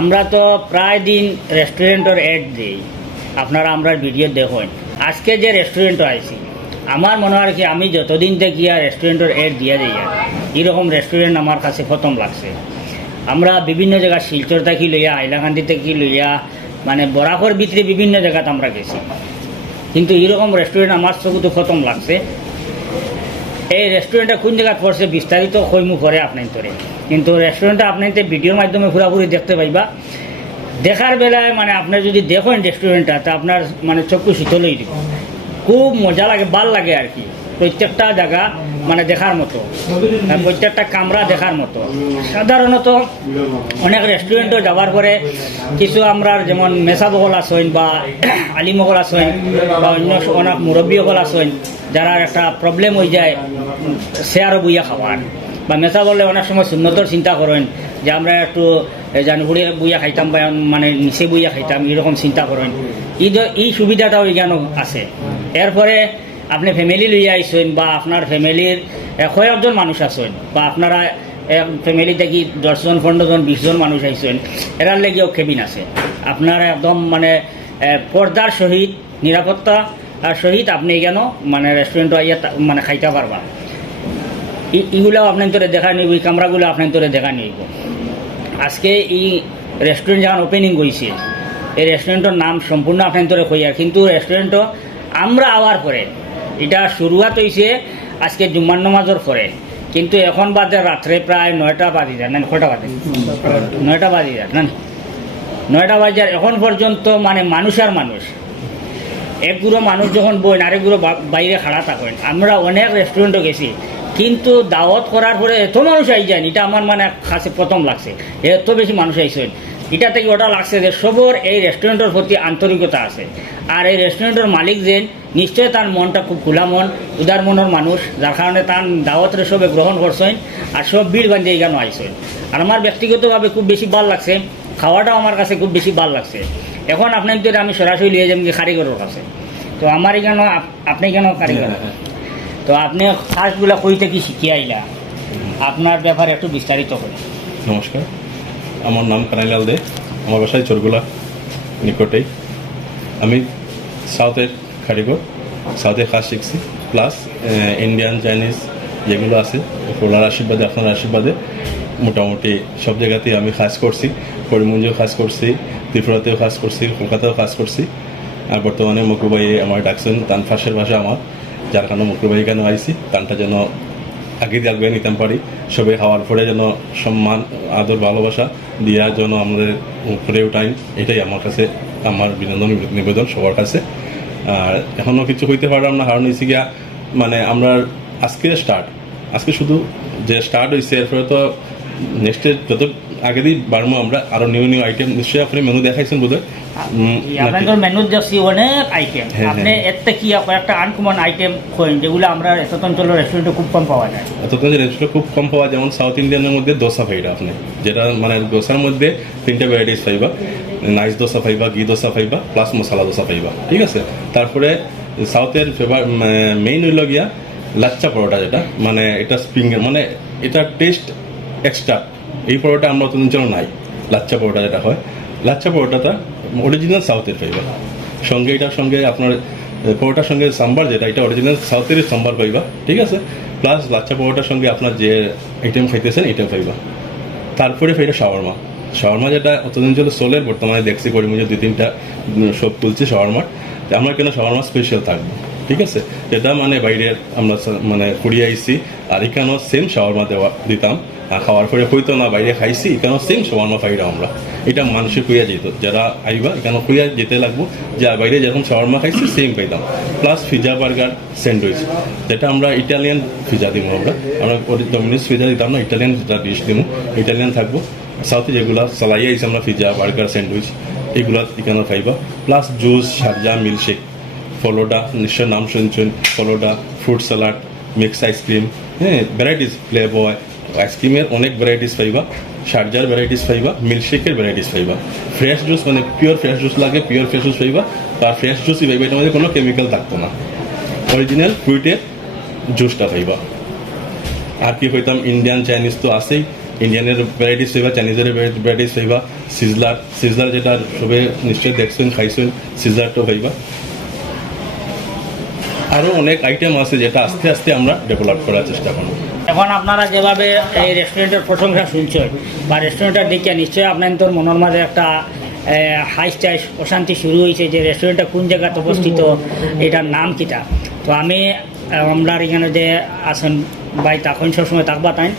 আমরা তো প্রায় দিন রেস্টুরেন্টের অ্যাড দিই। আপনারা আমরা ভিডিও দেখুন। আজকে যে রেস্টুরেন্টে আইছি, আমার মনে হয় কি আমি যতদিন থেকে রেস্টুরেন্টের অ্যাড দিয়ে দিই এরকম রেস্টুরেন্ট আমার কাছে প্রথম লাগছে। আমরা বিভিন্ন জায়গা শিলচর থেকে লইয়া, হাইলাকান্দি থেকে লইয়া মানে বরাকর ভিতরে বিভিন্ন জায়গাতে আমরা গেছি। কিন্তু এরকম রেস্টুরেন্ট আমার চকুতো প্রথম লাগছে। এই রেস্টুরেন্টটা কোন জায়গায় পড়ছে বিস্তারিত কইমু পরে আপনার তোরে কিন্তু রেস্টুরেন্টটা আপনার ভিডিওর মাধ্যমে ঘোরাঘুরি দেখতে পাইবা। দেখার বেলায় মানে আপনি যদি দেখেন রেস্টুরেন্টটা তা আপনার মানে চক্ষু শীতলই দিব খুব মজা লাগে, ভালো লাগে আর কি। প্রত্যেকটা জায়গা মানে দেখার মতো। প্রত্যেকটা কামরা দেখার মতো। সাধারণত অনেক রেস্টুরেন্টও যাওয়ার পরে কিছু আমরা যেমন মেসাবহল আসেন বা আলিমহল আসেন বা অন্য অনেক মুরব্বীসকল আসেন যারা একটা প্রবলেম হয়ে যায় শেয়ারও বইয়া খাওয়ার বা মেসা বলে অনেক সময় শূন্যতর চিন্তা করেন যে আমরা একটু জানুগুড়ি বইয়া খাইতাম বা মানে নিচে বইয়া খাইতাম এরকম চিন্তা করেন এই এই সুবিধাটাও এখানে আছে। এরপরে আপনি ফ্যামিলি লইয়া আইসেন বা আপনার ফ্যামিলির কয়েকজন মানুষ আছেন, বা আপনারা ফ্যামিলি থেকে দশজন পনেরো জন বিশজন মানুষ আইসেন এরার লেগেও কেবিন আছে। আপনার একদম মানে পর্দার সহিত, নিরাপত্তা আর সহিত আপনি এখানেও মানে রেস্টুরেন্ট আইয়া মানে খাইতে পারবা। ইগুলাও আপনার তোরে দেখা নিব এই কামরাগুলো আপনার তোরে দেখা নিব। আজকে এই রেস্টুরেন্ট যখন ওপেনিং করছে এই রেস্টুরেন্টের নাম সম্পূর্ণ আপনার তোরে কইয়া, কিন্তু রেস্টুরেন্টও আমরা আওয়ার পরে, এটা শুরুয়াত হয়েছে আজকে জুম্মান নামাজের পরে, কিন্তু এখন বাদে রাত্রে প্রায় নয়টা বাজি যায় না কটা বাজে? নয়টা বাজি যায় না নয়টা বাজার এখন পর্যন্ত মানে মানুষ আর মানুষ। একগুলো মানুষ যখন বইন আরেকগুলো বা- বাইরে খাড়া থাকেন। আমরা অনেক রেস্টুরেন্টও গেছি কিন্তু দাওয়াত করার পরে এত মানুষ আই যায় এটা আমার মানে কাছে প্রথম লাগছে। এত বেশি মানুষ আইসেন এটা থেকে ওটা লাগছে যে সবর এই রেস্টুরেন্টের প্রতি আন্তরিকতা আছে। আর এই রেস্টুরেন্টের মালিক যে নিশ্চয় তার মনটা খুব খোলা মন, উদার মনের মানুষ, যার কারণে তার দাওয়াতরে সবে গ্রহণ করছেন আর সব ভিড় বান্ধে এখানে আইসেন আর আমার ব্যক্তিগতভাবে খুব বেশি ভালো লাগছে, খাওয়াটাও আমার কাছে খুব বেশি ভালো লাগছে। এখন আপনার আমি সরাসরি লিয়ে যাম যে কারিগরের কাছে। তো আমার এখানে আপ- আপনি কেন কারিগর? তো আপনি ফার্স্টগুলো কইতে কি শিখিয়ে আইলা? আপনার ব্যাপারে একটু বিস্তারিত করে। নমস্কার, আমার নাম কানাইলাল দে, আমার বাসায় চোরগুলা নিকটেই। আমি সাউথের কারিগর, সাউথের কাজ শিখছি প্লাস ইন্ডিয়ান চাইনিজ যেগুলো আছে ওনার আশীর্বাদে, আপনার আশীর্বাদে মোটামুটি সব জায়গাতেই আমি কাজ করছি। করিমগঞ্জেও কাজ করছি, ত্রিপুরাতেও কাজ করছি, কলকাতাও কাজ করছি। আর বর্তমানে মকুবাই আমার ডাকছেন তান ফাঁসের ভাষা আমার। যার কারণে মকুবাই কেন আইসি তানটা যেন আগে দিয়ে নিতাম পারি সবাই খাওয়ার পরে যেন সম্মান, আদর, ভালোবাসা দেওয়ার জন্য আমাদের উপরে উঠাই। এটাই আমার কাছে আমার বিনোদন, নিবেদন সবার কাছে। আর এখনও কিছু হইতে পারলাম না কারণ হয়েছে গিয়া মানে আমরা আজকে স্টার্ট আজকে শুধু যে স্টার্ট হয়েছে এরপরে তো নেক্সটে যত আগে দিই বাড়বো আমরা আরও নিউ নিউ আইটেম নিশ্চয়ই আপনি মেনু দেখাইছেন বোধহয়। আপনাদের মেনু দেখছি অনেক আইটেম হ্যাঁ, আপনি হ্যাঁ। এতে কি কয়েকটা আনকমন আইটেম কইন যেগুলো আমরা এত অঞ্চলের রেস্টুরেন্টে খুব কম পাওয়া যায়? অথচ রেস্টুরেন্টে খুব কম পাওয়া যেমন সাউথ ইন্ডিয়ানের মধ্যে দোসা পাইবা আপনি। যেটা মানে দোসার মধ্যে তিনটা ভ্যারাইটিস পাইবা নাইস দোসা পাইবা ঘি দোসা পাইবা প্লাস মশলা দোসা পাইবা ঠিক আছে? তারপরে সাউথের ফেভার মেইন হইল গিয়া লাচ্চা পরোটা যেটা। মানে এটা স্প্রিং মানে এটা টেস্ট এক্সট্রা এই পরোটা আমরা অত অঞ্চলে নাই লাচ্চা পরোটা যেটা হয়। লাচ্চা পরোটাটা অরিজিনাল সাউথের পাইবা সঙ্গে এটার সঙ্গে আপনার পরোটার সঙ্গে সাম্বার যেটা, এটা অরিজিনাল সাউথেরই সাম্বার পাইবা ঠিক আছে? প্লাস লাচ্চা পরোটার সঙ্গে আপনার যে আইটেম খাইতেছেন এটাও পাইবা তারপরে পাইটা শাওয়ারমা শাওয়ারমা যেটা অতদিন চলে সোলের, বর্তমানে দেখছি করিমগঞ্জে দুই তিনটা সব তুলছি শাওয়ারমার আমরা কেন শাওয়ারমা স্পেশাল থাকব? ঠিক আছে? যেটা মানে বাইরে আমরা মানে কুড়িয়ে আইছি, আর এখানেও সেম শাওয়ারমা দেওয়া দিতাম। খাওয়ার পরে হইতো না, বাইরে খাইছি, এখানেও সেম শাওয়ারমা পাইরা আমরা। এটা মানুষে খুঁয়া যেত। যারা আইবা, এখানে খুঁয়া যেতে লাগবো। যে বাইরে যেরকম শাওয়ারমা খাইছি সেম পাইতাম। প্লাস পিজা বার্গার স্যান্ডউইচ যেটা আমরা ইটালিয়ান পিজা দিব আমরা। আমরা পিজা দিতাম না ইটালিয়ান ডিশ দিব ইটালিয়ান থাকব। সাউথে যেগুলো চালাই আইসি আমরা পিজা বার্গার স্যান্ডউইচ এগুলা এখানে পাইবা। Plus juice sharja milkshake falooda নিশ্চয় নাম শুনছেন। Falooda fruit salad mix ice cream হ্যাঁ ভ্যারাইটিস বয় আইসক্রিমের অনেক ভ্যারাইটিস পাইবা। শারজার ভ্যারাইটিস পাইবা মিল্কশেকের ভ্যারাইটিস পাইবা ফ্রেশ জুস মানে পিওর ফ্রেশ জুস লাগে পিওর ফ্রেশ জুস পাইবা আর ফ্রেশ জুসই পাইবা এটার মধ্যে কোনো কেমিক্যাল থাকতো না। অরিজিনাল ফ্রুইটের জুসটা পাইবা আর কি হইতাম ইন্ডিয়ান চাইনিজ তো আছেই। ইন্ডিয়ানের ভ্যারাইটিস পাইবা চাইনিজের ভ্যারাইটিস পাইবা সিজলার সিজলার যেটা সবে নিশ্চয়ই দেখছেন, খাইছেন সিজলারটাও পাইবা আরও অনেক আইটেম আছে যেটা আস্তে আস্তে আমরা ডেভেলপ করার চেষ্টা করব। এখন আপনারা যেভাবে এই রেস্টুরেন্টের প্রশংসা শুনছেন, বা রেস্টুরেন্টের দিকে নিশ্চয়ই আপনার তোর মনের মাঝে একটা হাই চাই অশান্তি শুরু হয়েছে যে রেস্টুরেন্টটা কোন জায়গাতে অবস্থিত এটার নাম কিটা? তো আমি আমরা এখানে যে আছেন বাই তখন সবসময় থাকবা তাই।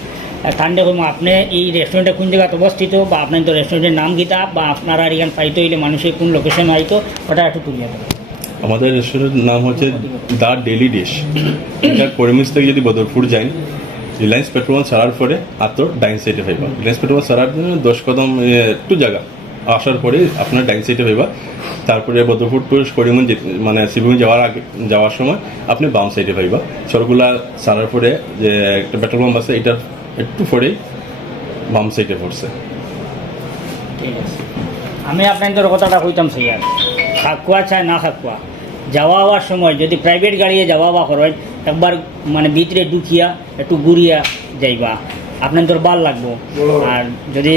ঠান্ডা কম আপনি এই রেস্টুরেন্টটা কোন জায়গাতে অবস্থিত বা আপনার তো রেস্টুরেন্টের নাম কিতা বা আপনারা এখানে পাইতে হইলে মানুষের কোন লোকেশন আইতো, ওটা একটু তুলিয়ে দেবেন আমাদের রেস্টুরেন্টের নাম হচ্ছে দ্য ডেলি ডিশ। এটা করিমিস থেকে যদি বদরপুর যাই রিলায়েন্স পেট্রোল ছাড়ার পরে আর তো ডাইন সাইডে পাইবা রিলায়েন্স পেট্রোল ছাড়ার জন্য দশ কদম একটু জায়গা। আসার পরে আপনার ডাইন সাইডে পাইবা তারপরে বদরপুর টু করিমন মানে শিবগঞ্জ যাওয়ার আগে, যাওয়ার সময় আপনি বাম সাইডে পাইবা সরগুলা ছাড়ার পরে যে একটা পেট্রোল পাম্প আছে, এটার একটু পরেই বাম সাইডে পড়ছে। ঠিক আছে। আমি আপনাদের কথাটা কইতাম স্যার খাকুয়া চাই, না খাকুয়া যাওয়া হওয়ার সময় যদি প্রাইভেট গাড়িয়ে যাওয়া বা করেন একবার মানে ভিতরে ঢুকিয়া একটু ঘুরিয়া যাইবা। আপনাদের ভালো লাগবো। আর যদি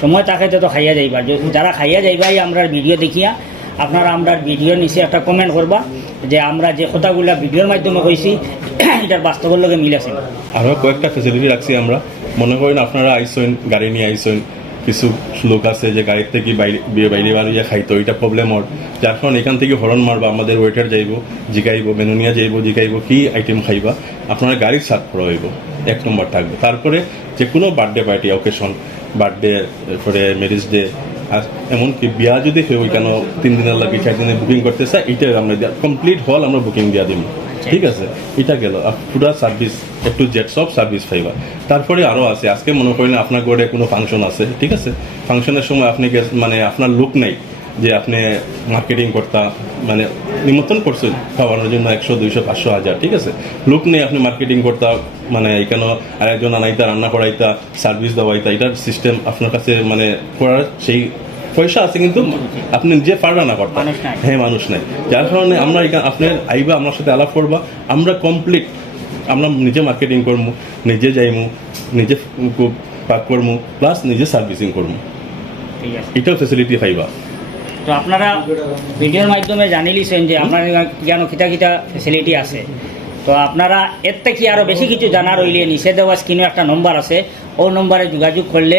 সময় থাকে তো খাইয়া যাইবা। যারা খাইয়া যাইবাই আমরা ভিডিও দেখিয়া আপনারা আমরা ভিডিওর নিচে একটা কমেন্ট করবা যে আমরা যে কথাগুলো ভিডিওর মাধ্যমে কইছি এটার বাস্তবের লগে মিল আছে। আরও কয়েকটা ফেসিলিটি রাখছি আমরা। মনে করেন আপনারা আইসেন গাড়ি নিয়ে আইসেন কিছু লোক আছে যে গাড়ির থেকে বাইরে বাইরে বাড়িয়ে খাইতো এটা প্রবলেম ওর যার কারণে এখান থেকে হরন মারবা, আমাদের ওয়েটার যাইব, জিগাইব মেনু নিয়ে যাইব, জিগাইব, কি আইটেম খাইবা, আপনারা গাড়ির সার্ভ করা হইব, এক নম্বর থাকবে। তারপরে যে কোনো বার্থডে পার্টি অকেশন বার্থডে তারপরে ম্যারেজ ডে আর এমনকি বিয়া যদি কেউ কেন তিন দিনের লাগে, চার দিনের বুকিং করতে চাই এটা আমরা কমপ্লিট হল আমরা বুকিং দিয়া দিব ঠিক আছে, এটা গেল। পুরা সার্ভিস একটু জেট সব সার্ভিস পাইবা তারপরে আরও আছে, আজকে মনে করেন আপনার ঘরে কোনো ফাংশন আছে, ঠিক আছে? ফাংশনের সময় আপনি মানে আপনার লুক নেই, যে আপনি মার্কেটিং করতা মানে নিমন্ত্রণ করছেন খাওয়ানোর জন্য একশো, দুইশো, পাঁচশো, হাজার, ঠিক আছে? লুক নেই, আপনি মার্কেটিং করতা মানে এখানে আরেকজন আনাইতা, রান্না করাইতা সার্ভিস দেওয়াইতা, এটার সিস্টেম আপনার কাছে মানে করার সেই পয়সা আছে কিন্তু আপনি নিজে পারবেন না করতে। হ্যাঁ মানুষ নাই। যার কারণে আমরা এখানে আপনার আইবা আমার সাথে আলাপ করবা। আমরা কমপ্লিট আমরা নিজে মার্কেটিং করব নিজে যাইমু নিজে পাক করব প্লাস নিজে সার্ভিসিং করব এটাও ফেসিলিটি পাইবা। তো আপনারা ভিডিওর মাধ্যমে জানিলিছেন যে আপনার কেন কিতা খিতা ফেসিলিটি আছে। তো আপনারা এর থেকে আরও বেশি কিছু জানার হইলে নিচে দেওয়া স্ক্রিনে একটা নম্বর আছে। ও নম্বরে যোগাযোগ করলে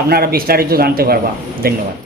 আপনারা বিস্তারিত জানতে পারবা। ধন্যবাদ।